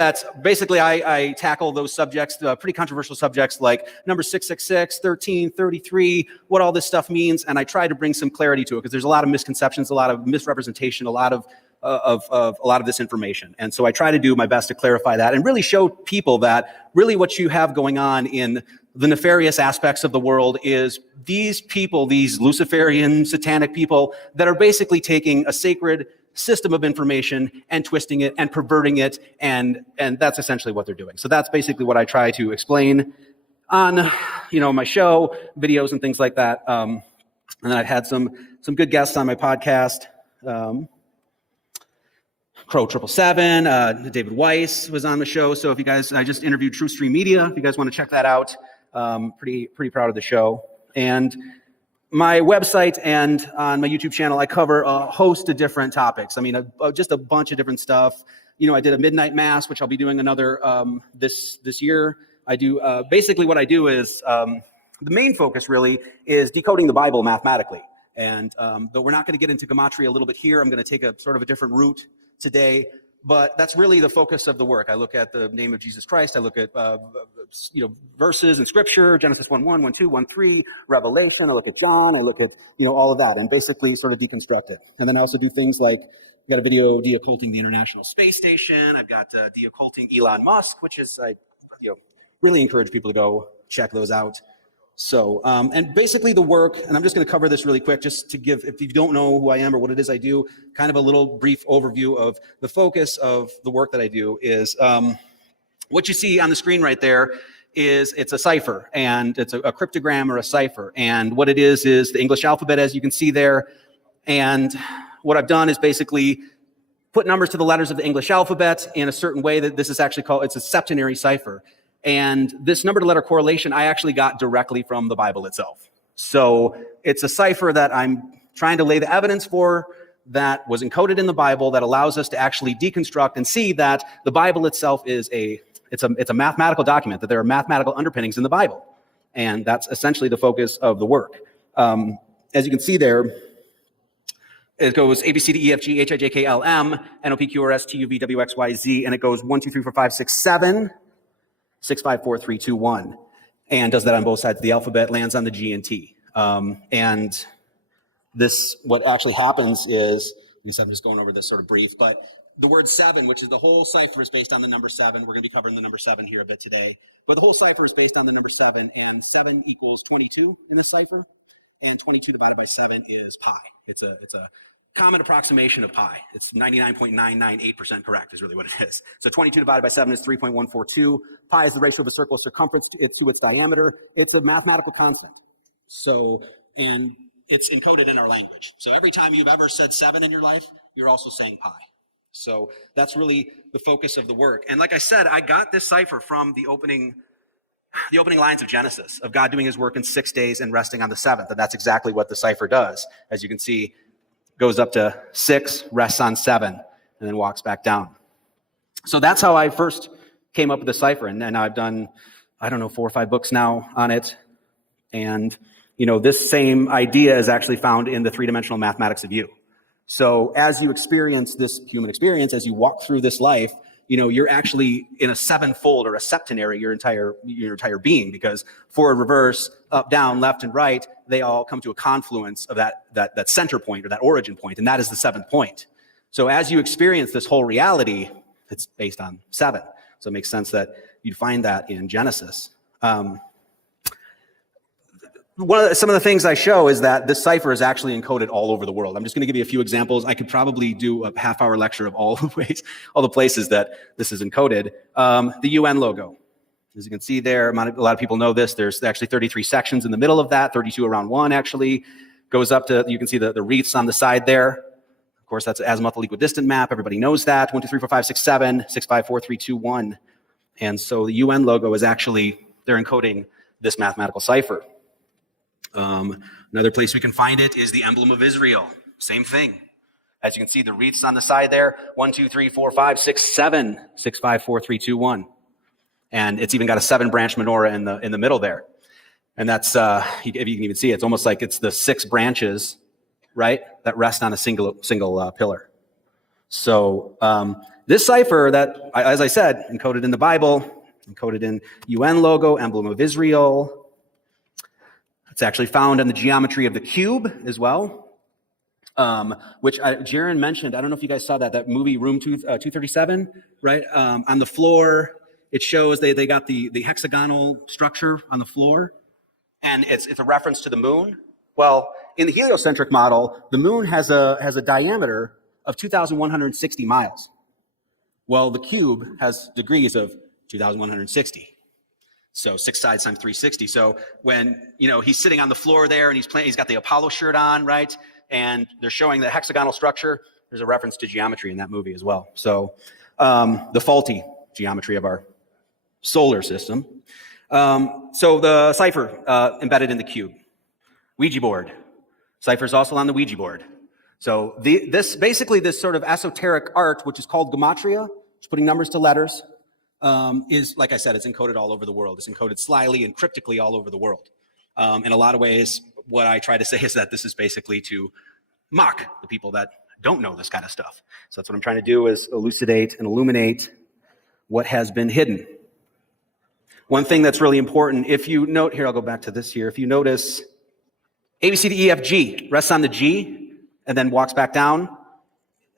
That's basically, I tackle those subjects, pretty controversial subjects like number 666, 13, 33, what all this stuff means, and I try to bring some clarity to it because there's a lot of misconceptions, a lot of misrepresentation, a lot of this information. And so I try to do my best to clarify that and really show people that really what you have going on in the nefarious aspects of the world is these people, these Luciferian satanic people that are basically taking a sacred system of information and twisting it and perverting it, and that's essentially what they're doing. So that's basically what I try to explain on, my show, videos and things like that. And then I've had some good guests on my podcast. Crow 777, David Weiss was on the show. So if you guys, I just interviewed True Stream Media. If you guys want to check that out, pretty proud of the show. And my website and on my YouTube channel, I cover a host of different topics. I mean, just a bunch of different stuff. I did a midnight mass, which I'll be doing another this year. I do basically what I do is the main focus really is decoding the Bible mathematically. And though we're not going to get into gematria a little bit here, I'm going to take a sort of a different route today. But that's really the focus of the work. I look at the name of Jesus Christ. I look at verses in Scripture, Genesis 1:1, 1:2, 1:3, Revelation. I look at John. I look at all of that, and basically sort of deconstruct it. And then I also do things like I've got a video deocculting the International Space Station. I've got deocculting Elon Musk, which is I really encourage people to go check those out. So, and basically the work, and I'm just going to cover this really quick, just to give, if you don't know who I am or what it is I do, kind of a little brief overview of the focus of the work that I do is, what you see on the screen right there is it's a cipher, and it's a cryptogram or a cipher. And what it is the English alphabet, as you can see there. And what I've done is basically put numbers to the letters of the English alphabet in a certain way that this is actually called, it's a septenary cipher. And this number to letter correlation, I actually got directly from the Bible itself. So it's a cipher that I'm trying to lay the evidence for that was encoded in the Bible that allows us to actually deconstruct and see that the Bible itself is it's a mathematical document, that there are mathematical underpinnings in the Bible. And that's essentially the focus of the work. As you can see there, it goes A, B, C, D, E, F, G, H, I, J, K, L, M, N, O, P, Q, R, S, T, U, V, W, X, Y, Z, and it goes 1, 2, 3, 4, 5, 6, 7. 6, 5, 4, 3, 2, 1, and does that on both sides of the alphabet, lands on the G and T. And this, what actually happens is, I'm just going over this sort of brief, but the word 7, which is the whole cipher, is based on the number 7. We're going to be covering the number 7 here a bit today. But the whole cipher is based on the number 7, and 7 equals 22 in the cipher, and 22 divided by 7 is pi. It's a common approximation of pi. It's 99.998% correct is really what it is. So 22 divided by 7 is 3.142. Pi is the ratio of a circle's circumference to its diameter. It's a mathematical constant. So, and it's encoded in our language. So every time you've ever said 7 in your life, you're also saying pi. So that's really the focus of the work. And like I said, I got this cipher from the opening lines of Genesis, of God doing his work in 6 days and resting on the 7th. And that's exactly what the cipher does. As you can see, goes up to 6, rests on 7, and then walks back down. So that's how I first came up with the cipher. And then I've done, 4 or 5 books now on it. And, this same idea is actually found in the three-dimensional mathematics of you. So as you experience this human experience, as you walk through this life, you're actually in a sevenfold or a septenary, your entire being, because forward, reverse, up, down, left, and right, they all come to a confluence of that center point or that origin point, and that is the 7th point. So as you experience this whole reality, it's based on 7. So it makes sense that you'd find that in Genesis. Some of the things I show is that this cipher is actually encoded all over the world. I'm just going to give you a few examples. I could probably do a half-hour lecture of all the places that this is encoded. The UN logo. As you can see there, a lot of people know this. There's actually 33 sections in the middle of that, 32 around one actually. Goes up to, you can see the wreaths on the side there. Of course, that's an azimuthal equidistant map. Everybody knows that. 1, 2, 3, 4, 5, 6, 7, 6, 5, 4, 3, 2, 1. And so the UN logo is actually, they're encoding this mathematical cipher. Another place we can find it is the emblem of Israel. Same thing. As you can see, the wreaths on the side there, 1, 2, 3, 4, 5, 6, 7, 6, 5, 4, 3, 2, 1. And it's even got a 7-branch menorah in the middle there. And that's, if you can even see it, it's almost like it's the 6 branches, right, that rest on a single pillar. So This cipher that, as I said, encoded in the Bible, encoded in UN logo, emblem of Israel. It's actually found in the geometry of the cube as well, which Jaron mentioned. I don't know if you guys saw that movie Room 237, right? On the floor, it shows they got the hexagonal structure on the floor, and it's a reference to the moon. Well, in the heliocentric model, the moon has a diameter of 2,160 miles. Well, the cube has degrees of 2,160. So 6 sides times 360. So when, he's sitting on the floor there and he's got the Apollo shirt on, right? And they're showing the hexagonal structure. There's a reference to geometry in that movie as well. So the faulty geometry of our solar system. So the cipher embedded in the cube. Ouija board. Cipher is also on the Ouija board. So this sort of esoteric art, which is called gematria, which is putting numbers to letters, is, like I said, it's encoded all over the world. It's encoded slyly and cryptically all over the world. In a lot of ways, what I try to say is that this is basically to mock the people that don't know this kind of stuff. So that's what I'm trying to do, is elucidate and illuminate what has been hidden. One thing that's really important, if you note, here, I'll go back to this here. If you notice, A, B, C, D, E, F, G rests on the G and then walks back down.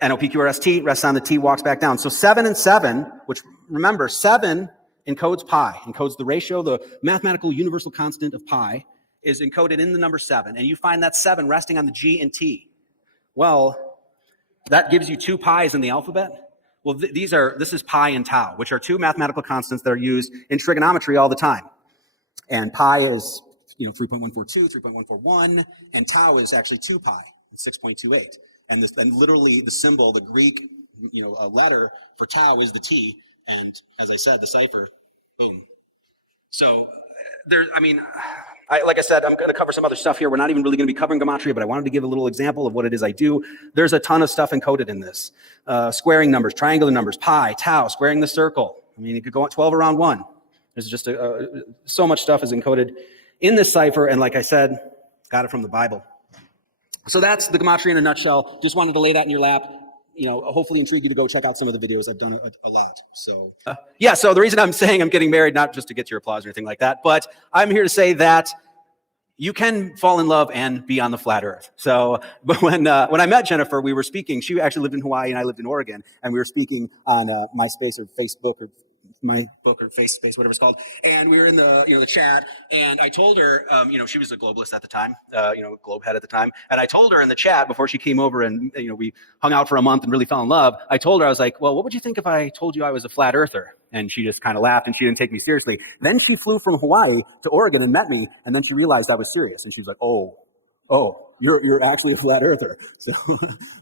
N, O, P, Q, R, S, T rests on the T, walks back down. So 7 and 7, which, remember, 7 encodes pi, encodes the ratio, the mathematical universal constant of pi is encoded in the number 7. And you find that 7 resting on the G and T. Well, that gives you 2 pi's in the alphabet. Well, this is pi and tau, which are 2 mathematical constants that are used in trigonometry all the time. And pi is 3.142, 3.141, and tau is actually 2 pi, 6.28. And literally the symbol, the Greek, a letter for tau is the T. And as I said, the cipher, boom. So like I said, I'm going to cover some other stuff here. We're not even really going to be covering gematria, but I wanted to give a little example of what it is I do. There's a ton of stuff encoded in this. Squaring numbers, triangular numbers, pi, tau, squaring the circle. You could go at 12 around 1. There's just so much stuff is encoded in this cipher, and like I said, got it from the Bible. So that's the gematria in a nutshell. Just wanted to lay that in your lap. Hopefully intrigue you to go check out some of the videos. I've done a lot. So so the reason I'm saying I'm getting married, not just to get your applause or anything like that, but I'm here to say that you can fall in love and be on the flat earth. So, but when I met Jennifer, we were speaking. She actually lived in Hawaii and I lived in Oregon, and we were speaking on MySpace or Facebook or my book or face, whatever it's called. And we were in the chat, and I told her, she was a globalist at the time, globe head at the time. And I told her in the chat before she came over and, we hung out for a month and really fell in love. I told her, I was like, well, what would you think if I told you I was a flat earther? And she just kind of laughed and she didn't take me seriously. Then she flew from Hawaii to Oregon and met me. And then she realized I was serious. And she was like, oh, you're actually a flat earther. So,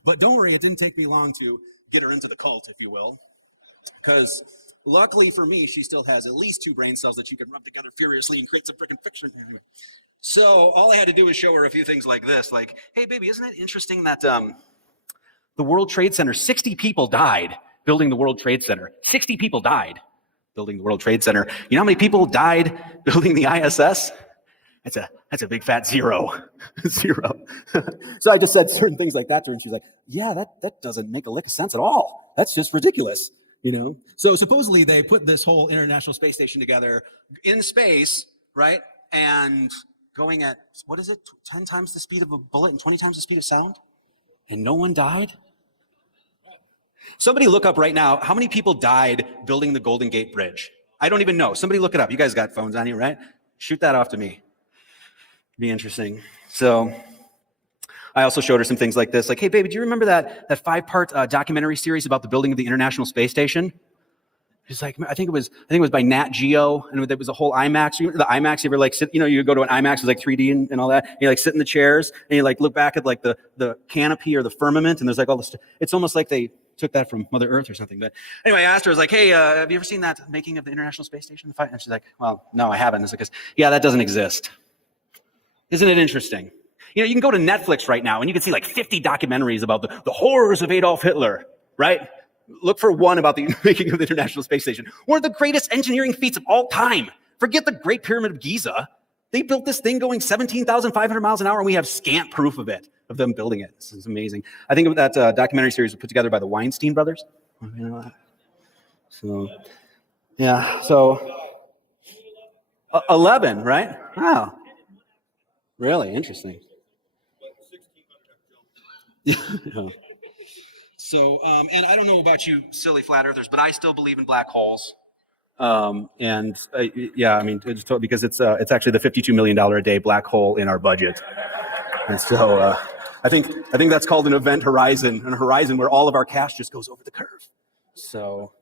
but don't worry, it didn't take me long to get her into the cult, if you will, because luckily for me, she still has at least 2 brain cells that she can rub together furiously and create some freaking fiction. Anyway. So all I had to do was show her a few things like this, like, hey, baby, isn't it interesting that the World Trade Center, 60 people died building the World Trade Center. 60 people died building the World Trade Center. You know how many people died building the ISS? That's a big fat 0. 0. So I just said certain things like that to her, and she's like, yeah, that doesn't make a lick of sense at all. That's just ridiculous. So supposedly they put this whole International Space Station together in space, right? And going at, 10 times the speed of a bullet and 20 times the speed of sound? And no one died? Somebody look up right now, how many people died building the Golden Gate Bridge? I don't even know. Somebody look it up. You guys got phones on you, right? Shoot that off to me. Be interesting. So I also showed her some things like this, like, hey, baby, do you remember that 5-part documentary series about the building of the International Space Station? She's like, I think it was by Nat Geo, and it was a whole IMAX. You remember the IMAX? You ever sit, you go to an IMAX, it's like 3D and all that. And you sit in the chairs and you look back at the canopy or the firmament, and there's all this. It's almost like they took that from Mother Earth or something. But anyway, I asked her, I was like, hey, have you ever seen that making of the International Space Station? And she's like, well, no, I haven't. It's because, yeah, that doesn't exist. Isn't it interesting? You can go to Netflix right now and you can see 50 documentaries about the horrors of Adolf Hitler, right? Look for one about the making of the International Space Station. One of the greatest engineering feats of all time. Forget the Great Pyramid of Giza. They built this thing going 17,500 miles an hour, and we have scant proof of it, of them building it. This is amazing. I think that documentary series was put together by the Weinstein brothers. So, yeah, so 11, right? Wow. Really interesting. Yeah. So, and I don't know about you silly flat earthers, but I still believe in black holes. And yeah, I mean, because it's actually the $52 million a day black hole in our budget. And so I think that's called an event horizon, a horizon where all of our cash just goes over the curve. So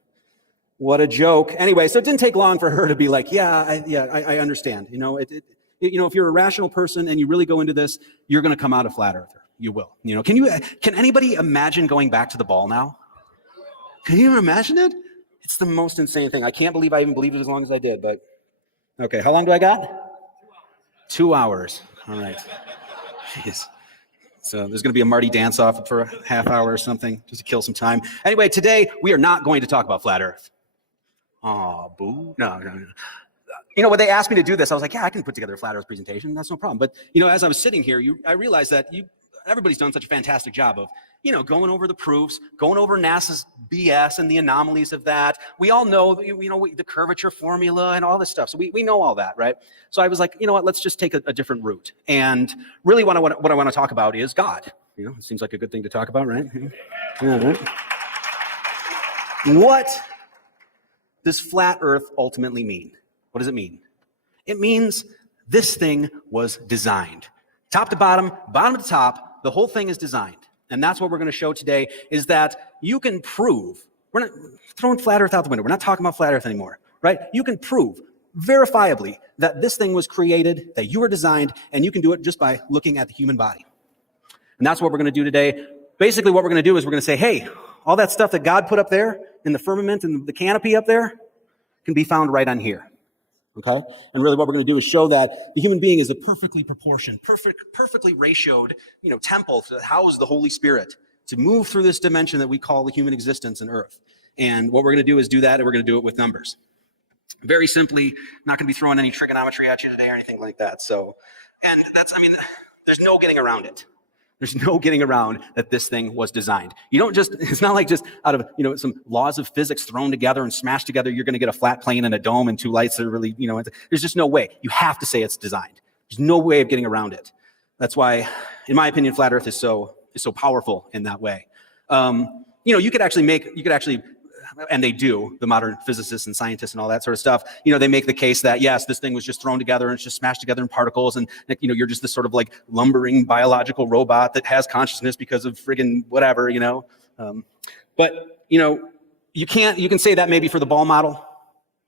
what a joke. Anyway, so it didn't take long for her to be like, I understand. You know, if you're a rational person and you really go into this, you're going to come out a flat earther. You will. You know, can anybody imagine going back to the ball now? Can you imagine it? It's the most insane thing. I can't believe I even believed it as long as I did, but okay. How long do I got? 2 hours. All right. Jeez. So there's going to be a Marty dance-off for a half hour or something just to kill some time. Anyway, today we are not going to talk about flat Earth. Oh, boo. No. You know, when they asked me to do this, I was like, yeah, I can put together a flat Earth presentation. That's no problem. But, you know, as I was sitting here, I realized that everybody's done such a fantastic job of, you know, going over the proofs, going over NASA's BS and the anomalies of that. We all know, the curvature formula and all this stuff. So we know all that, right? So I was like, you know what, let's just take a different route. And really what I want to talk about is God. You know, it seems like a good thing to talk about, right? Yeah, right? What does flat Earth ultimately mean? What does it mean? It means this thing was designed. Top to bottom, bottom to top, the whole thing is designed. And that's what we're going to show today, is that you can prove, we're not throwing flat Earth out the window, we're not talking about flat Earth anymore, right? You can prove verifiably that this thing was created, that you were designed, and you can do it just by looking at the human body. And that's what we're going to do today. Basically, what we're going to do is we're going to say, hey, all that stuff that God put up there in the firmament and the canopy up there can be found right on here. Okay? And really what we're going to do is show that the human being is a perfectly proportioned, perfectly ratioed, temple to house the Holy Spirit, to move through this dimension that we call the human existence in Earth. And what we're going to do is do that, and we're going to do it with numbers. Very simply, not going to be throwing any trigonometry at you today or anything like that. So, and there's no getting around it. There's no getting around that this thing was designed. It's not like just out of, some laws of physics thrown together and smashed together, you're going to get a flat plane and a dome and two lights that are really, there's just no way. You have to say it's designed. There's no way of getting around it. That's why, in my opinion, flat Earth is so powerful in that way. You could actually, and they do, the modern physicists and scientists and all that sort of stuff, they make the case that, yes, this thing was just thrown together and it's just smashed together in particles, and, you're just this sort of like lumbering biological robot that has consciousness because of friggin' whatever, But, you can say that maybe for the ball model.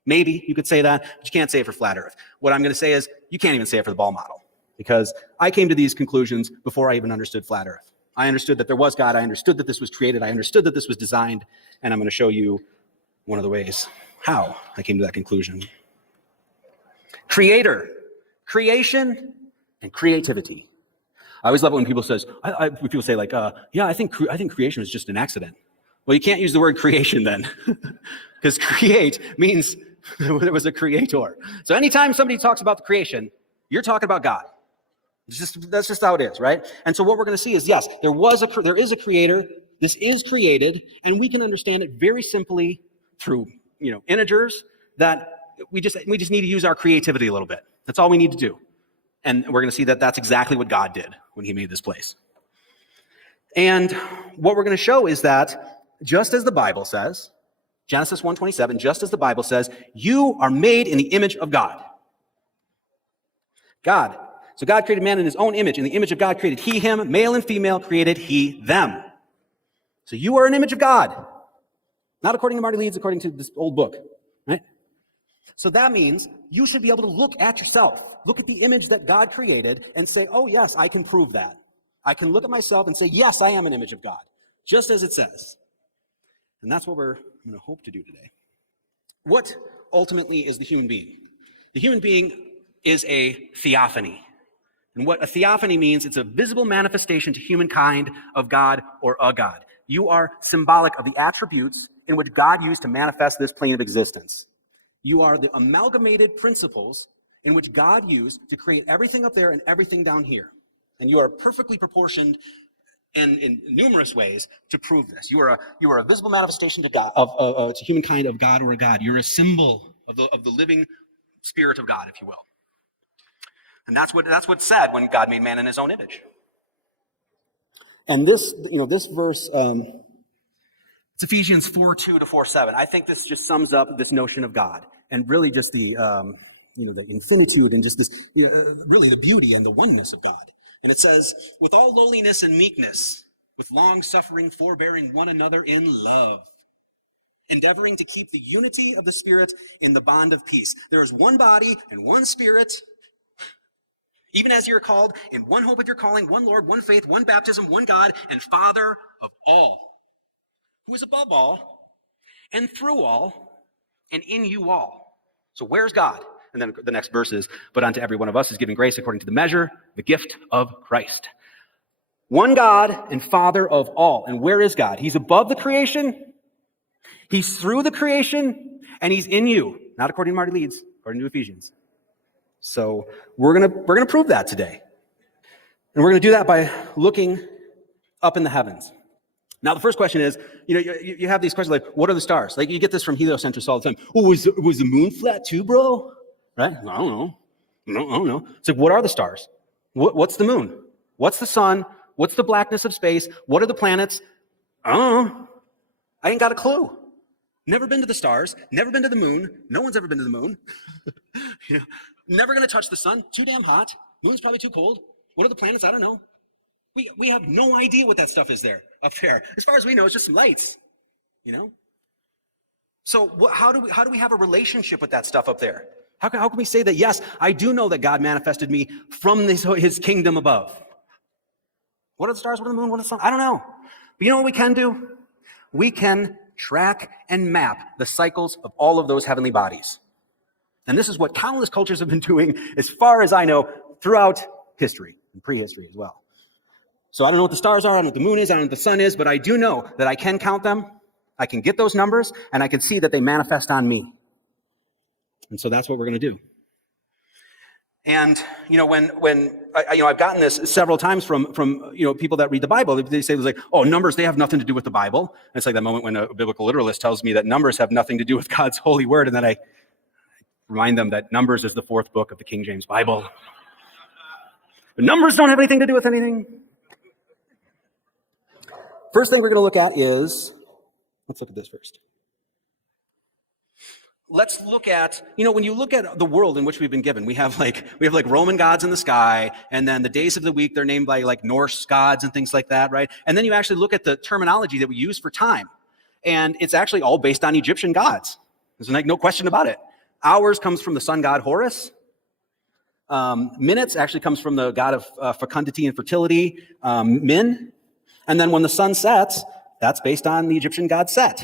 Maybe you could say that, but you can't say it for flat Earth. What I'm going to say is you can't even say it for the ball model, because I came to these conclusions before I even understood flat Earth. I understood that there was God. I understood that this was created. I understood that this was designed. And I'm going to show you one of the ways how I came to that conclusion. Creator, creation, and creativity. I always love it when people say, I think creation was just an accident. Well, you can't use the word creation then, because create means there was a creator. So anytime somebody talks about the creation, you're talking about God. That's just how it is, right? And so what we're going to see is, yes, there is a creator. This is created, and we can understand it very simply through, integers, that we just need to use our creativity a little bit. That's all we need to do. And we're going to see that that's exactly what God did when he made this place. And what we're going to show is that just as the Bible says, Genesis 1:27, just as the Bible says, you are made in the image of God. So God created man in his own image. In the image of God created he him, male and female created he them. So you are an image of God. Not according to Marty, Leeds, according to this old book, right? So that means you should be able to look at yourself, look at the image that God created and say, oh yes, I can prove that. I can look at myself and say, yes, I am an image of God, just as it says. And that's what we're going to hope to do today. What ultimately is the human being? The human being is a theophany. And what a theophany means, it's a visible manifestation to humankind of God or a God. You are symbolic of the attributes in which God used to manifest this plane of existence. You are the amalgamated principles in which God used to create everything up there and everything down here. And you are perfectly proportioned in numerous ways to prove this. You are a visible manifestation to God to humankind of God or a God. You're a symbol of the living Spirit of God, if you will. And that's what's said when God made man in his own image. And this verse, it's Ephesians 4:2 to 4:7. I think this just sums up this notion of God and really just the infinitude and just this, really the beauty and the oneness of God. And it says, with all lowliness and meekness, with long suffering, forbearing one another in love, endeavoring to keep the unity of the Spirit in the bond of peace. There is one body and one Spirit, even as you are called, in one hope of your calling, one Lord, one faith, one baptism, one God, and Father of all, who is above all, and through all, and in you all. So where's God? And then the next verse is, but unto every one of us is given grace according to the measure, the gift of Christ. One God and Father of all. And where is God? He's above the creation, he's through the creation, and he's in you. Not according to Marty Leeds, according to Ephesians. So we're gonna prove that today. And we're gonna do that by looking up in the heavens. Now, the first question is, you have these questions like, what are the stars? Like, you get this from heliocentrists all the time. Oh, was the moon flat too, bro? Right? I don't know. I don't know. It's like, what are the stars? What's the moon? What's the sun? What's the blackness of space? What are the planets? I don't know. I ain't got a clue. Never been to the stars. Never been to the moon. No one's ever been to the moon. Never going to touch the sun. Too damn hot. Moon's probably too cold. What are the planets? I don't know. We have no idea what that stuff is there, up there. As far as we know, it's just some lights, So how do we have a relationship with that stuff up there? How can we say that, yes, I do know that God manifested me from his kingdom above? What are the stars? What are the moon? What are the sun? I don't know. But you know what we can do? We can track and map the cycles of all of those heavenly bodies. And this is what countless cultures have been doing, as far as I know, throughout history and prehistory as well. So I don't know what the stars are, I don't know what the moon is, I don't know what the sun is, but I do know that I can count them, I can get those numbers, and I can see that they manifest on me. And so that's what we're going to do. And, when I've gotten this several times from people that read the Bible, they say, like, oh, numbers, they have nothing to do with the Bible. And it's like that moment when a biblical literalist tells me that numbers have nothing to do with God's holy word, and then I remind them that Numbers is the fourth book of the King James Bible. But numbers don't have anything to do with anything. First thing we're going to look at is, let's look at this first. Let's look at, when you look at the world in which we've been given, we have like Roman gods in the sky, and then the days of the week, they're named by like Norse gods and things like that, right? And then you actually look at the terminology that we use for time, and it's actually all based on Egyptian gods. There's like no question about it. Hours comes from the sun god Horus. Minutes actually comes from the god of fecundity and fertility, Min. And then when the sun sets, that's based on the Egyptian god Set.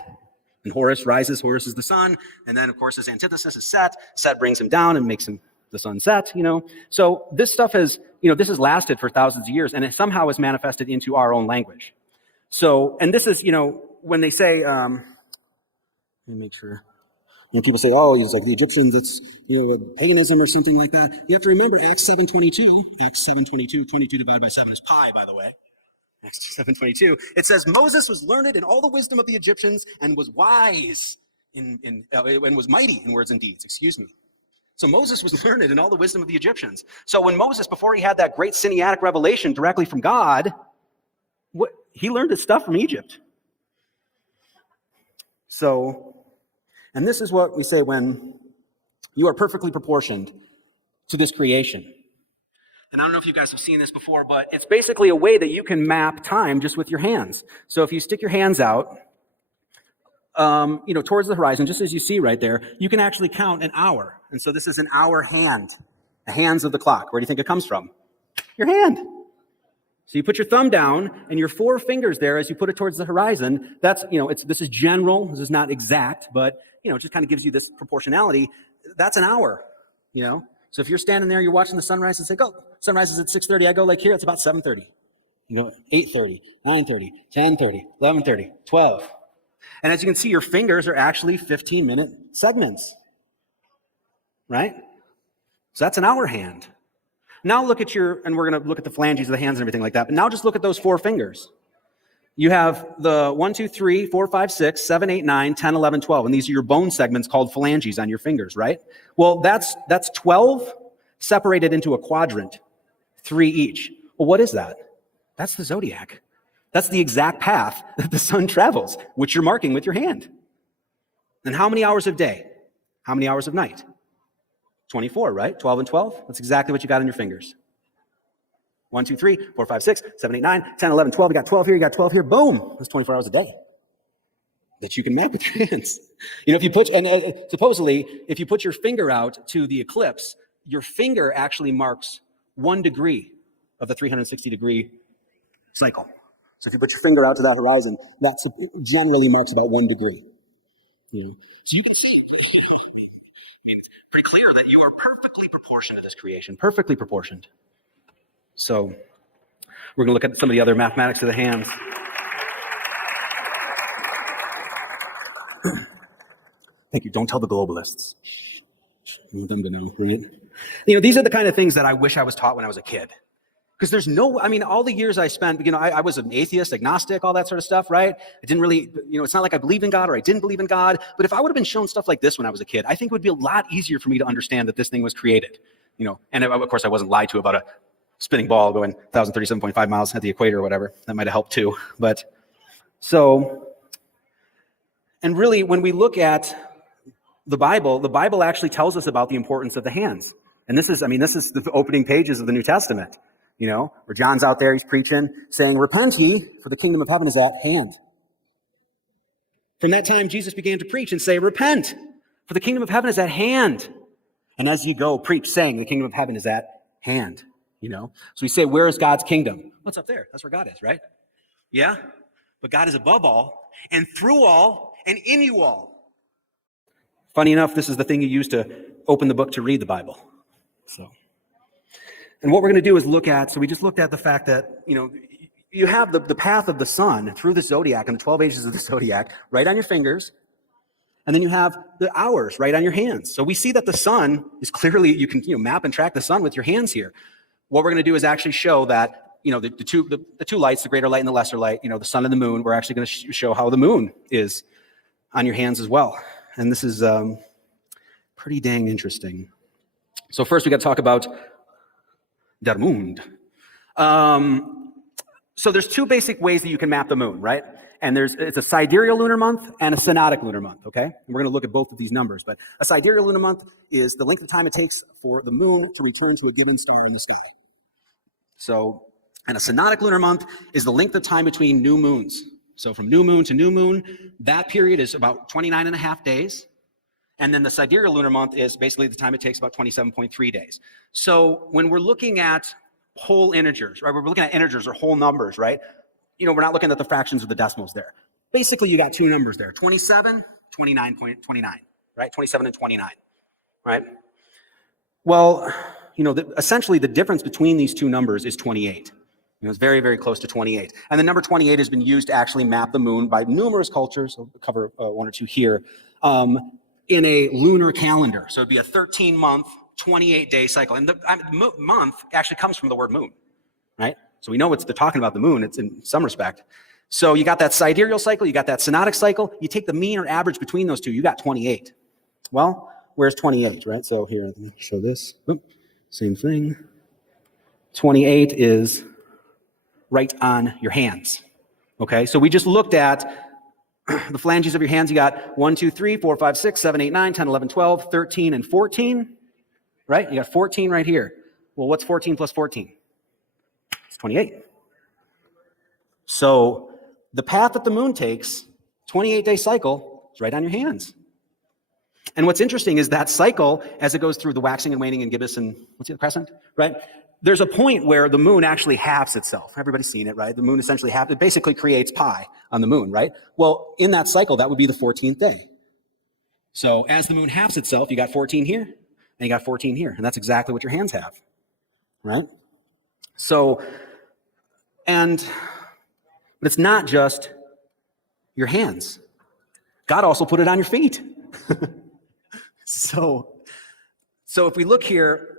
And Horus rises, Horus is the sun, and then of course his antithesis is Set. Set brings him down and makes him the sun set, So this stuff has, this has lasted for thousands of years, and it somehow is manifested into our own language. So, and this is, when they say, let me make sure. When people say, oh, he's like the Egyptians, it's, paganism or something like that. You have to remember Acts 7:22. Acts 7:22, 22 divided by 7 is pi, by the way. Acts 7:22. It says, Moses was learned in all the wisdom of the Egyptians and was wise and was mighty in words and deeds. Excuse me. So Moses was learned in all the wisdom of the Egyptians. So when Moses, before he had that great Sinaitic revelation directly from God, he learned his stuff from Egypt. So, and this is what we say when you are perfectly proportioned to this creation. And I don't know if you guys have seen this before, but it's basically a way that you can map time just with your hands. So if you stick your hands out, towards the horizon, just as you see right there, you can actually count an hour. And so this is an hour hand, the hands of the clock. Where do you think it comes from? Your hand. So you put your thumb down, and your four fingers there, as you put it towards the horizon, that's, this is general, this is not exact, but, it just kind of gives you this proportionality. That's an hour, So if you're standing there, you're watching the sunrise and say, go, sunrise is at 6:30. I go like here, it's about 7:30. 8:30, 9:30, 10:30, 11:30, 12. And as you can see, your fingers are actually 15-minute segments, right? So that's an hour hand. Now look at and we're going to look at the phalanges of the hands and everything like that, but now just look at those 4 fingers. You have the 1, 2, 3, 4, 5, 6, 7, 8, 9, 10, 11, 12, and these are your bone segments called phalanges on your fingers, right? Well, that's 12 separated into a quadrant, 3 each. Well, what is that? That's the zodiac. That's the exact path that the sun travels, which you're marking with your hand. And how many hours of day? How many hours of night? 24, right? 12 and 12? That's exactly what you got on your fingers. 1, 2, 3, 4, 5, 6, 7, 8, 9, 10, 11, 12. You got 12 here, you got 12 here. Boom. That's 24 hours a day that you can map with your hands. You know, if you put, supposedly, if you put your finger out to the eclipse, your finger actually marks 1 degree of the 360-degree cycle. So if you put your finger out to that horizon, that generally marks about 1 degree. So you can see, it's pretty clear that you are perfectly proportioned to this creation, perfectly proportioned. So we're going to look at some of the other mathematics of the hands. Thank you. Don't tell the globalists. I want them to know, right? You know, these are the kind of things that I wish I was taught when I was a kid. Because there's no, I mean, all the years I spent, you know, I was an atheist, agnostic, all that sort of stuff, right? I didn't really, you know, it's not like I believed in God or I didn't believe in God. But if I would have been shown stuff like this when I was a kid, I think it would be a lot easier for me to understand that this thing was created, you know. And of course, I wasn't lied to about a spinning ball going 1,037.5 miles at the equator or whatever. That might have helped too. But so, and really, when we look at the Bible actually tells us about the importance of the hands. And this is the opening pages of the New Testament, you know, where John's out there, he's preaching, saying, "Repent ye, for the kingdom of heaven is at hand." From that time, Jesus began to preach and say, "Repent, for the kingdom of heaven is at hand. And as ye go, preach, saying, the kingdom of heaven is at hand." You know, so we say, where is God's kingdom? What's up there? That's where God is, right? Yeah, but God is above all, and through all, and in you all. Funny enough, this is the thing you use to open the book to read the Bible. So, and what we're going to do is look at, so we just looked at the fact that, you know, you have the path of the sun through the zodiac and the 12 ages of the zodiac right on your fingers. And then you have the hours right on your hands. So we see that the sun is clearly, you can, you know, map and track the sun with your hands here. What we're going to do is actually show that, you know, the two lights, the greater light and the lesser light, you know, the sun and the moon, we're actually going to show how the moon is on your hands as well. And this is pretty dang interesting. So first we got to talk about der Mond. So there's 2 basic ways that you can map the moon, right? And it's a sidereal lunar month and a synodic lunar month, okay? And we're going to look at both of these numbers. But a sidereal lunar month is the length of time it takes for the moon to return to a given star in the sky. So, and a synodic lunar month is the length of time between new moons. So from new moon to new moon, that period is about 29 and a half days. And then the sidereal lunar month is basically the time it takes, about 27.3 days. So when we're looking at whole integers, right? We're looking at integers or whole numbers, right? You know, we're not looking at the fractions or the decimals there. Basically, you got 2 numbers there, 27, 29.29, right? 27 and 29, right? Well, you know, essentially the difference between these 2 numbers is 28. You know, it's very, very close to 28. And the number 28 has been used to actually map the moon by numerous cultures. I'll cover 1 or 2 here, in a lunar calendar. So it'd be a 13-month, 28-day cycle. And the month actually comes from the word moon, right? So we know they're talking about the moon, it's in some respect. So you got that sidereal cycle, you got that synodic cycle, you take the mean or average between those 2, you got 28. Well, where's 28, right? So here, let me show this. Oop, same thing. 28 is right on your hands, okay? So we just looked at the phalanges of your hands. You got 1, 2, 3, 4, 5, 6, 7, 8, 9, 10, 11, 12, 13, and 14, right? You got 14 right here. Well, what's 14 plus 14? It's 28. So the path that the moon takes, 28-day cycle, is right on your hands. And what's interesting is that cycle, as it goes through the waxing and waning and gibbous and, what's the crescent, right? There's a point where the moon actually halves itself. Everybody's seen it, right? The moon essentially it basically creates pi on the moon, right? Well, in that cycle, that would be the 14th day. So as the moon halves itself, you got 14 here, and you got 14 here. And that's exactly what your hands have, right? So, but it's not just your hands. God also put it on your feet. So if we look here,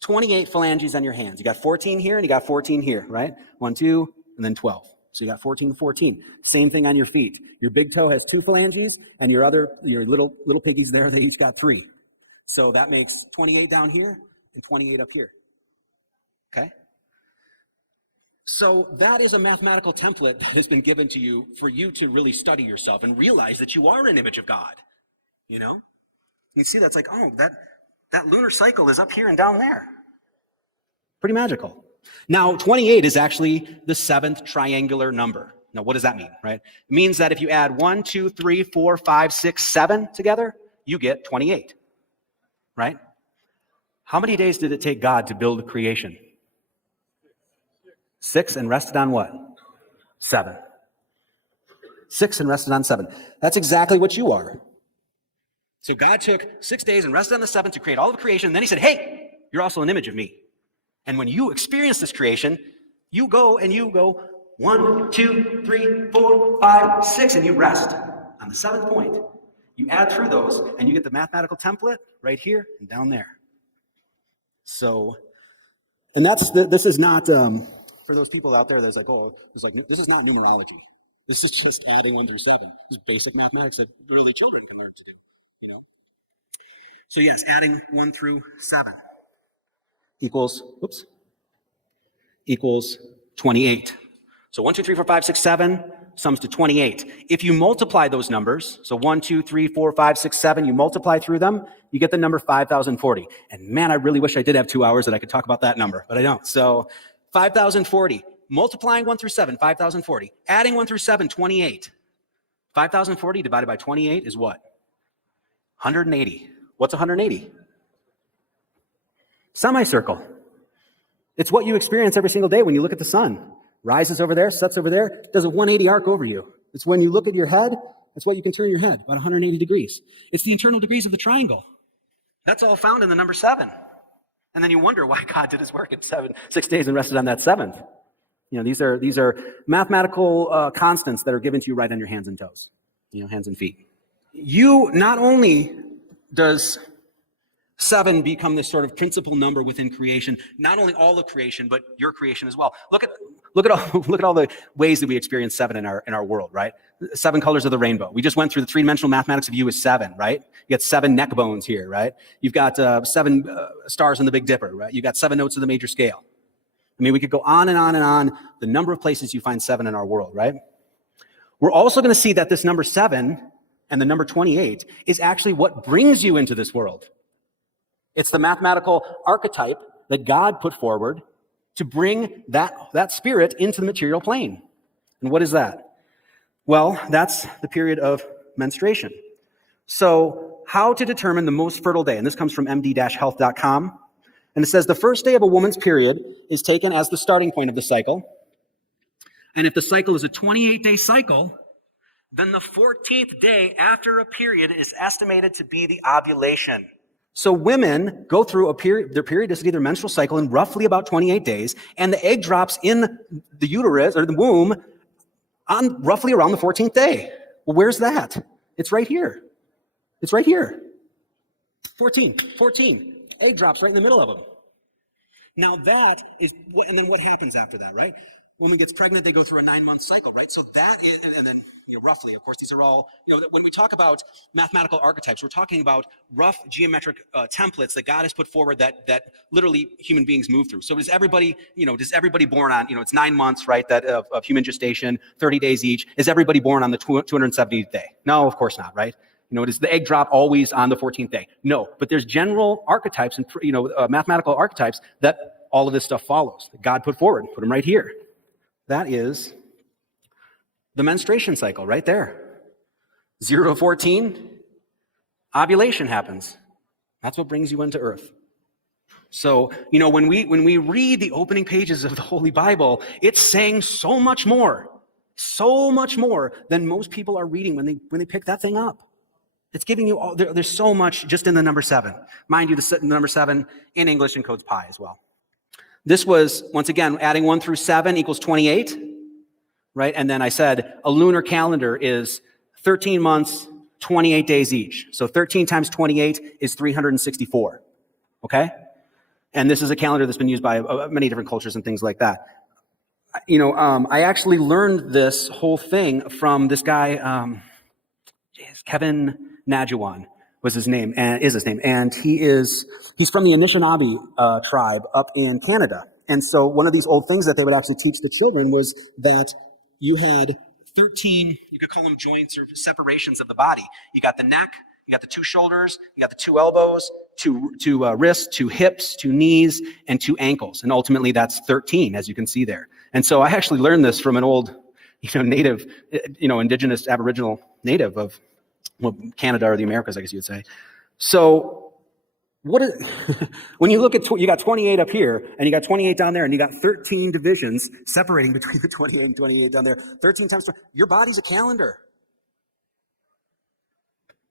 28 phalanges on your hands. You got 14 here and you got 14 here, right? 1, 2, and then 12. So you got 14 and 14. Same thing on your feet. Your big toe has 2 phalanges, and your little piggies there, they each got 3. So that makes 28 down here and 28 up here. Okay? So that is a mathematical template that has been given to you for you to really study yourself and realize that you are an image of God. You know? You see, that's like, oh, that lunar cycle is up here and down there. Pretty magical. Now, 28 is actually the 7th triangular number. Now, what does that mean, right? It means that if you add 1, 2, 3, 4, 5, 6, 7 together, you get 28, right? How many days did it take God to build creation? 6, and rested on what? 7. 6 and rested on 7. That's exactly what you are. So God took 6 days and rested on the 7th to create all of creation, and then he said, hey, you're also an image of me. And when you experience this creation, you go 1, 2, 3, 4, 5, 6, and you rest on the 7th point. You add through those, and you get the mathematical template right here and down there. So, and this is not, for those people out there, there's like, this is not numerology. This is just adding 1 through 7. This is basic mathematics that really children can learn to do, you know. So yes, adding 1 through 7 equals 28. So 1, 2, 3, 4, 5, 6, 7 sums to 28. If you multiply those numbers, so 1, 2, 3, 4, 5, 6, 7, you multiply through them, you get the number 5,040. And man, I really wish I did have 2 hours that I could talk about that number, but I don't. So 5,040. Multiplying 1 through 7, 5,040. Adding 1 through 7, 28. 5,040 divided by 28 is what? 180. What's 180? Semicircle. It's what you experience every single day when you look at the sun. Rises over there, sets over there, does a 180 arc over you. It's when you look at your head, that's what you can turn your head, about 180 degrees. It's the internal degrees of the triangle. That's all found in the number 7. And then you wonder why God did his work in 6 days and rested on that 7th. You know, these are mathematical constants that are given to you right on your hands and toes, you know, hands and feet. You, not only does 7 become this sort of principal number within creation, not only all of creation, but your creation as well. Look at all the ways that we experience 7 in our world, right? 7 colors of the rainbow. We just went through the 3-dimensional mathematics of U is 7, right? You got 7 neck bones here, right? You've got 7 stars in the Big Dipper, right? You got 7 notes of the major scale. I mean, we could go on and on and on. The number of places you find 7 in our world, right? We're also going to see that this number 7 and the number 28 is actually what brings you into this world. It's the mathematical archetype that God put forward to bring that spirit into the material plane. And what is that? Well, that's the period of menstruation. So how to determine the most fertile day? And this comes from md-health.com. And it says the first day of a woman's period is taken as the starting point of the cycle. And if the cycle is a 28-day cycle, then the 14th day after a period is estimated to be the ovulation. So women go through their periodicity, their menstrual cycle, in roughly about 28 days, and the egg drops in the uterus or the womb on roughly around the 14th day. Well, where's that? It's right here. It's right here. 14. Egg drops right in the middle of them. Now that is, and then what happens after that, right? Woman gets pregnant, they go through a 9-month cycle, right? So that is, and then, you know, roughly, of course, these are all, you know, when we talk about mathematical archetypes, we're talking about rough geometric templates that God has put forward that literally human beings move through. So does everybody born on, it's 9 months, right, that of human gestation, 30 days each. Is everybody born on the 270th day? No, of course not, right? Does the egg drop always on the 14th day? No, but there's general archetypes and, mathematical archetypes that all of this stuff follows, that God put forward, put them right here. That is the menstruation cycle right there. 0 to 14, ovulation happens. That's what brings you into earth. So, when we read the opening pages of the Holy Bible, it's saying so much more than most people are reading when they pick that thing up. It's giving you all, there's so much just in the number 7. Mind you, the number 7 in English encodes pi as well. This was, once again, adding 1 through 7 equals 28, right? And then I said a lunar calendar is 13 months, 28 days each. So 13 times 28 is 364, okay? And this is a calendar that's been used by many different cultures and things like that. I actually learned this whole thing from this guy, Kevin Najuan was his name, and is his name, and he's from the Anishinaabe tribe up in Canada. And so one of these old things that they would actually teach the children was that you had 13, you could call them joints or separations of the body. You got the neck, you got the two shoulders, you got the two elbows, two wrists, two hips, two knees, and two ankles. And ultimately that's 13, as you can see there. And so I actually learned this from an old, native, indigenous Aboriginal native of Canada or the Americas, I guess you would say. So when you look at, you got 28 up here, and you got 28 down there, and you got 13 divisions separating between the 28 and 28 down there. 13 times 20. Your body's a calendar.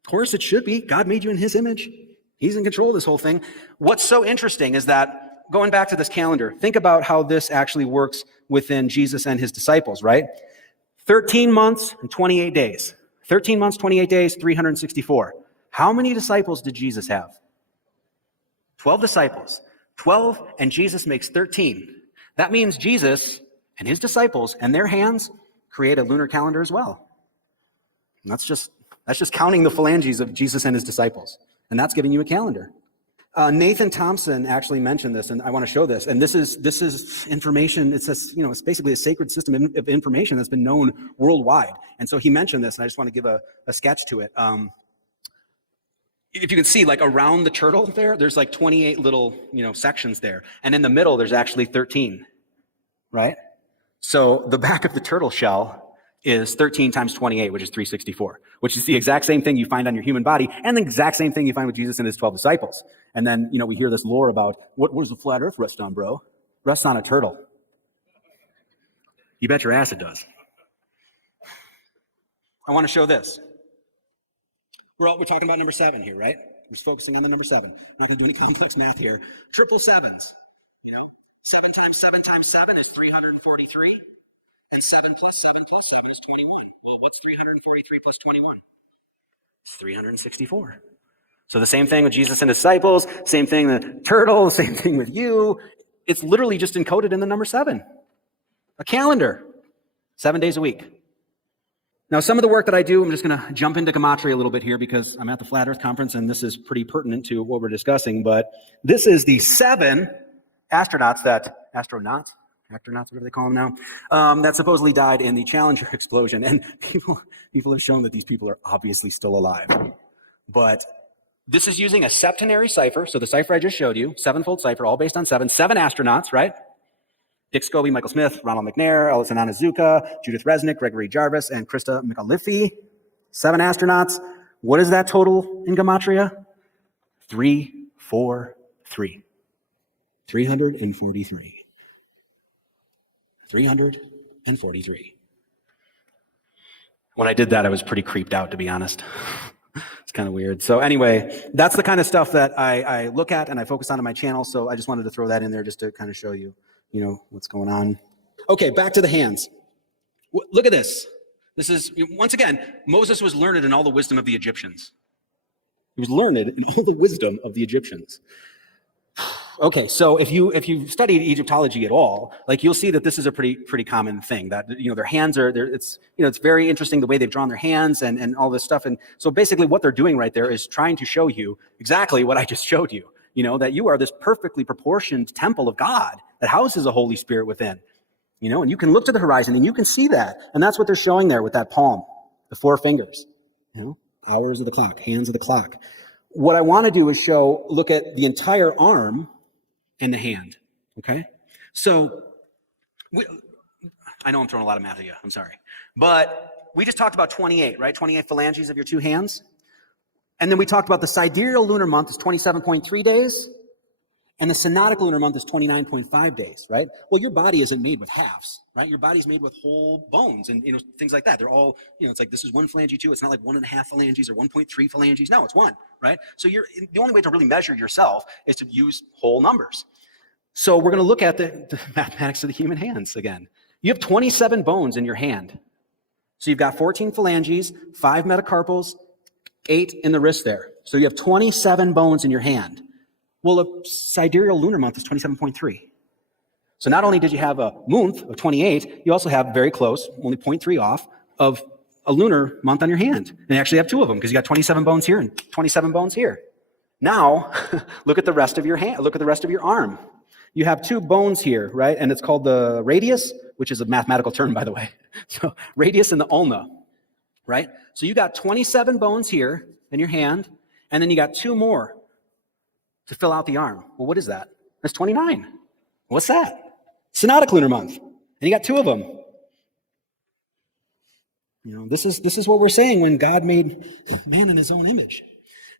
Of course it should be. God made you in his image. He's in control of this whole thing. What's so interesting is that, going back to this calendar, think about how this actually works within Jesus and his disciples, right? 13 months and 28 days. 13 months, 28 days, 364. How many disciples did Jesus have? 12 disciples. 12, and Jesus makes 13. That means Jesus and his disciples and their hands create a lunar calendar as well. And that's just counting the phalanges of Jesus and his disciples. And that's giving you a calendar. Nathan Thompson actually mentioned this, and I want to show this. And this is information. It's it's basically a sacred system of information that's been known worldwide. And so he mentioned this, and I just want to give a sketch to it. If you can see, like around the turtle there's like 28 little sections there, and in the middle there's actually 13, right? So the back of the turtle shell is 13 times 28, which is 364, which is the exact same thing you find on your human body, and the exact same thing you find with Jesus and his 12 disciples. And then, we hear this lore about, what does the flat earth rest on, bro? Rests on a turtle. You bet your ass it does. I want to show this. We're talking about number 7 here, right? We're just focusing on the number 7. Not going to do any complex math here. Triple sevens. 7 times 7 times 7 is 343. And 7 plus 7 plus 7 is 21. Well, what's 343 plus 21? It's 364. So the same thing with Jesus and disciples, same thing with the turtle, same thing with you. It's literally just encoded in the number 7. A calendar. 7 days a week. Now, some of the work that I do, I'm just going to jump into gematria a little bit here because I'm at the Flat Earth Conference and this is pretty pertinent to what we're discussing. But this is the 7 astronauts, whatever they call them now, that supposedly died in the Challenger explosion. And people have shown that these people are obviously still alive. But this is using a septenary cipher. So the cipher I just showed you, 7-fold cipher, all based on 7 astronauts, right? Dick Scobie, Michael Smith, Ronald McNair, Ellison Onizuka, Judith Resnick, Gregory Jarvis, and Krista McAuliffe. 7 astronauts. What is that total in gematria? 343. 343. 343. When I did that, I was pretty creeped out, to be honest. It's kind of weird. So anyway, that's the kind of stuff that I look at and I focus on my channel. So I just wanted to throw that in there just to kind of show you, what's going on. Okay, back to the hands. Look at this. This is, once again, Moses was learned in all the wisdom of the Egyptians. He was learned in all the wisdom of the Egyptians. Okay, so if you studied Egyptology at all, you'll see that this is a pretty common thing. That their hands are it's very interesting the way they've drawn their hands and all this stuff. And so basically, what they're doing right there is trying to show you exactly what I just showed you. That you are this perfectly proportioned temple of God that houses a Holy Spirit within. And you can look to the horizon and you can see that, and that's what they're showing there with that palm, the 4 fingers. Hours of the clock, hands of the clock. What I want to do is look at the entire arm and the hand, okay? So, I know I'm throwing a lot of math at you, I'm sorry. But we just talked about 28, right? 28 phalanges of your 2 hands. And then we talked about the sidereal lunar month is 27.3 days, and the synodic lunar month is 29.5 days, right? Well, your body isn't made with halves, right? Your body's made with whole bones and things like that. They're all, it's like this is 1 phalange 2. It's not like 1.5 phalanges or 1.3 phalanges. No, it's 1, right? So the only way to really measure yourself is to use whole numbers. So we're going to look at the mathematics of the human hands again. You have 27 bones in your hand. So you've got 14 phalanges, 5 metacarpals, 8 in the wrist there. So you have 27 bones in your hand. Well, a sidereal lunar month is 27.3. So not only did you have a month of 28, you also have very close, only 0.3 off, of a lunar month on your hand. And you actually have two of them because you got 27 bones here and 27 bones here. Now, look at the rest of your hand. Look at the rest of your arm. You have two bones here, right? And it's called the radius, which is a mathematical term, by the way. So radius and the ulna, right? So you got 27 bones here in your hand, and then you got two more to fill out the arm. Well, what is that? That's 29. What's that? Synodic lunar month. And you got two of them. You know, this is what we're saying when God made man in his own image.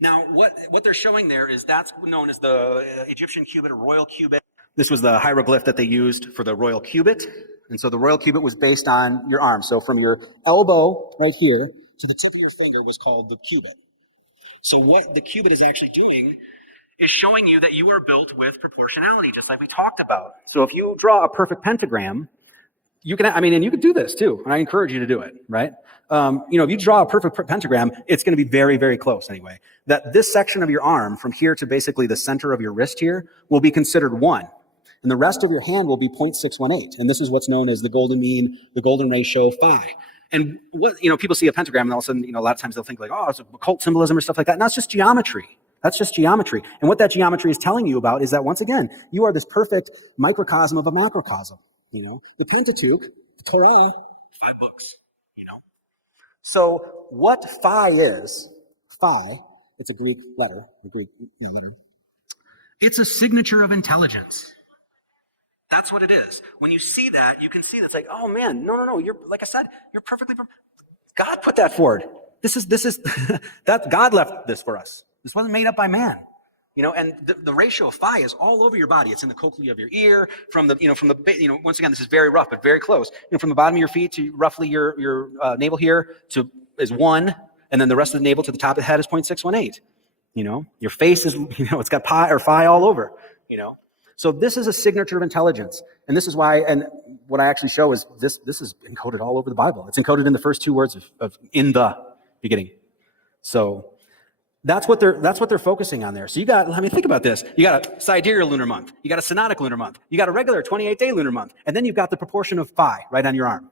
Now, what they're showing there is that's known as the Egyptian cubit, or royal cubit. This was the hieroglyph that they used for the royal cubit. And so the royal cubit was based on your arm. So from your elbow right here to the tip of your finger was called the cubit. So what the cubit is actually doing is showing you that you are built with proportionality, just like we talked about. So if you draw a perfect pentagram, you can, and you could do this too, and I encourage you to do it, right? If you draw a perfect pentagram, it's going to be very, very close anyway. That this section of your arm, from here to basically the center of your wrist here, will be considered 1. And the rest of your hand will be 0.618. And this is what's known as the golden mean, the golden ratio phi. And what, people see a pentagram and all of a sudden, a lot of times they'll think like, oh, it's occult symbolism or stuff like that. And that's just geometry. That's just geometry. And what that geometry is telling you about is that, once again, you are this perfect microcosm of a macrocosm. The Pentateuch, the Torah, 5 books, So what phi is, it's a Greek letter, letter. It's a signature of intelligence. That's what it is. When you see that, you can see that's like, oh man, no, you're, like I said, you're perfectly, God put that forward. This is, that God left this for us. This wasn't made up by man. And the ratio of phi is all over your body. It's in the cochlea of your ear, once again, this is very rough, but very close. From the bottom of your feet to roughly your navel here is 1, and then the rest of the navel to the top of the head is 0.618. Your face is, it's got pi or phi all over, So this is a signature of intelligence. And this is why, and what I actually show is this is encoded all over the Bible. It's encoded in the first 2 words of in the beginning. So that's what they're focusing on there. So think about this. You got a sidereal lunar month. You got a synodic lunar month. You got a regular 28-day lunar month. And then you've got the proportion of phi right on your arm.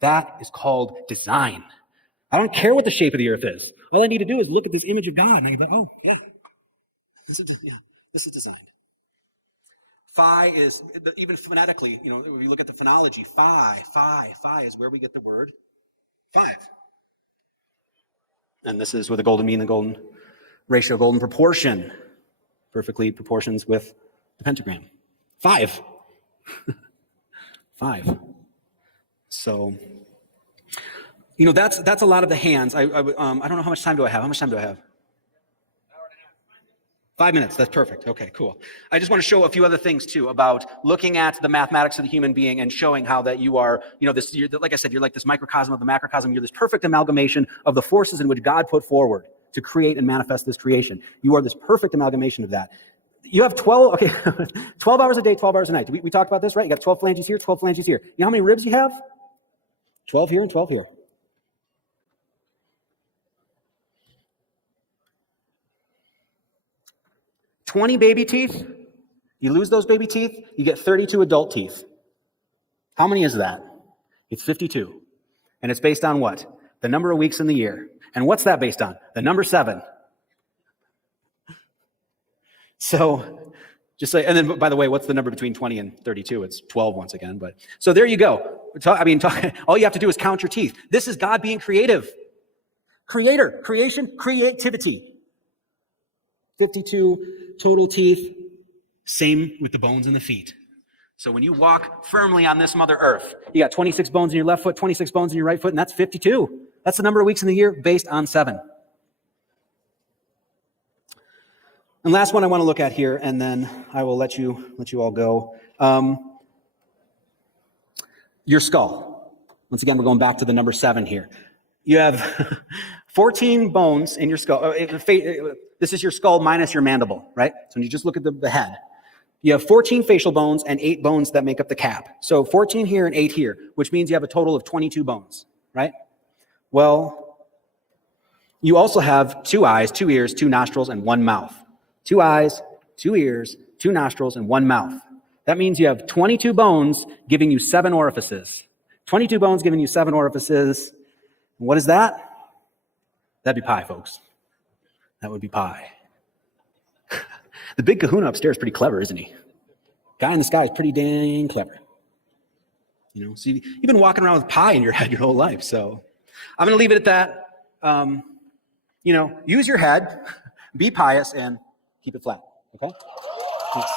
That is called design. I don't care what the shape of the earth is. All I need to do is look at this image of God and I go, oh, yeah, this is design. Phi is, even phonetically, if you look at the phonology, phi is where we get the word 5. And this is with the golden mean, the golden ratio, golden proportion, perfectly proportions with the pentagram. 5. 5. So, that's a lot of the hands. I don't know how much time do I have. How much time do I have? 5 minutes. That's perfect. Okay, cool. I just want to show a few other things too about looking at the mathematics of the human being and showing how that you are, like I said, you're like this microcosm of the macrocosm. You're this perfect amalgamation of the forces in which God put forward to create and manifest this creation. You are this perfect amalgamation of that. You have 12 hours a day, 12 hours a night. We talked about this, right? You got 12 phalanges here, 12 phalanges here. You know how many ribs you have? 12 here and 12 here. 20 baby teeth, you lose those baby teeth, you get 32 adult teeth. How many is that? It's 52. And it's based on what? The number of weeks in the year. And what's that based on? The number 7. So, and then, by the way, what's the number between 20 and 32? It's 12 once again. But so there you go. All you have to do is count your teeth. This is God being creative. Creator, creation, creativity. 52 total teeth, same with the bones in the feet. So when you walk firmly on this Mother Earth, you got 26 bones in your left foot, 26 bones in your right foot, and that's 52. That's the number of weeks in the year based on 7. And last one I want to look at here, and then I will let you all go. Your skull. Once again, we're going back to the number 7 here. You have 14 bones in your skull. This is your skull minus your mandible, right? So when you just look at the head, you have 14 facial bones and 8 bones that make up the cap. So 14 here and 8 here, which means you have a total of 22 bones, right? Well, you also have 2 eyes, 2 ears, 2 nostrils, and 1 mouth. 2 eyes, 2 ears, 2 nostrils, and 1 mouth. That means you have 22 bones giving you 7 orifices. 22 bones giving you 7 orifices. What is that? That'd be pi, folks. That would be pi. The big kahuna upstairs is pretty clever, isn't he? Guy in the sky is pretty dang clever. You know, so you've been walking around with pi in your head your whole life. So I'm going to leave it at that. You know, use your head, be pious, and keep it flat. Okay? Thanks.